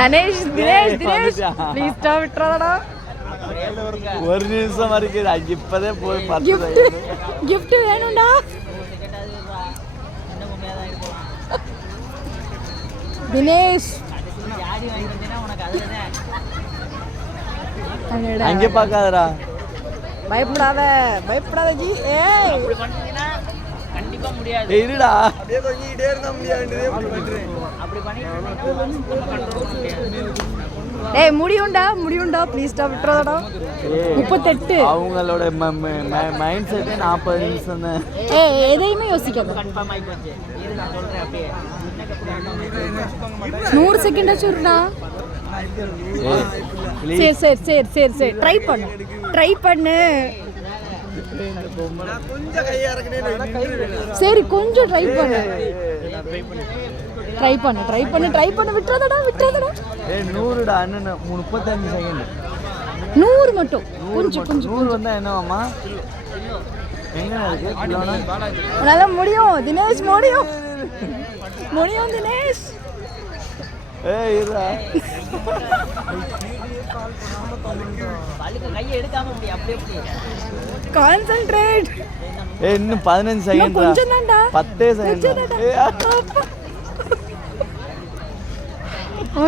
Dhanesh Dinesh Dinesh please stop விட்டுறாதடா. ஒரு நிமிஷம் வரைக்கும் அங்க இப்பதே போய் gift வேணும்டா. தினேஷ் அங்கே பார்க்காதடா. பயப்படாத பயப்படாத ஜி. ஏய் கண்டிப்பா முடியாது. இருடா அப்படியே தொங்கிட்டே இருந்தா முடியாது. அப்படி பண்ணிட்டு டேய் முடியும்டா ப்ளீஸ் ஸ்டாப் விட்டுறாதடா. 38 அவங்களோட மைண்ட் செட்டே 40 நிமிஷம் தான். ஏய் எதையுமே யோசிக்காத. கன்ஃபார்ம் ஆகி போச்சு. இது நான் சொல்றேன் அப்படியே 100 செகண்ட் ஆச்சுடா. சரி ட்ரை பண்ணு கொஞ்சம் கையா இறக்குனே. சரி கொஞ்சம் ட்ரை பண்ணு விட்டுறாதடா. ஏய் 100டா அண்ணன் 35 செகண்ட். 100 மட்டும் கொஞ்சம் 100 வந்தா என்னவாமா? எங்க இருக்கு கிலோனா? உன்னால முடியும் தினேஷ் முடியும் தினேஷ். ஏய் இருடா. பல்லுக்கு கையை எடுக்காம முடியும் அப்படியே கான்சென்ட்ரேட். ஏய் இன்னும் 15 செகண்ட். கொஞ்சம் தான்டா. 10 செகண்ட்.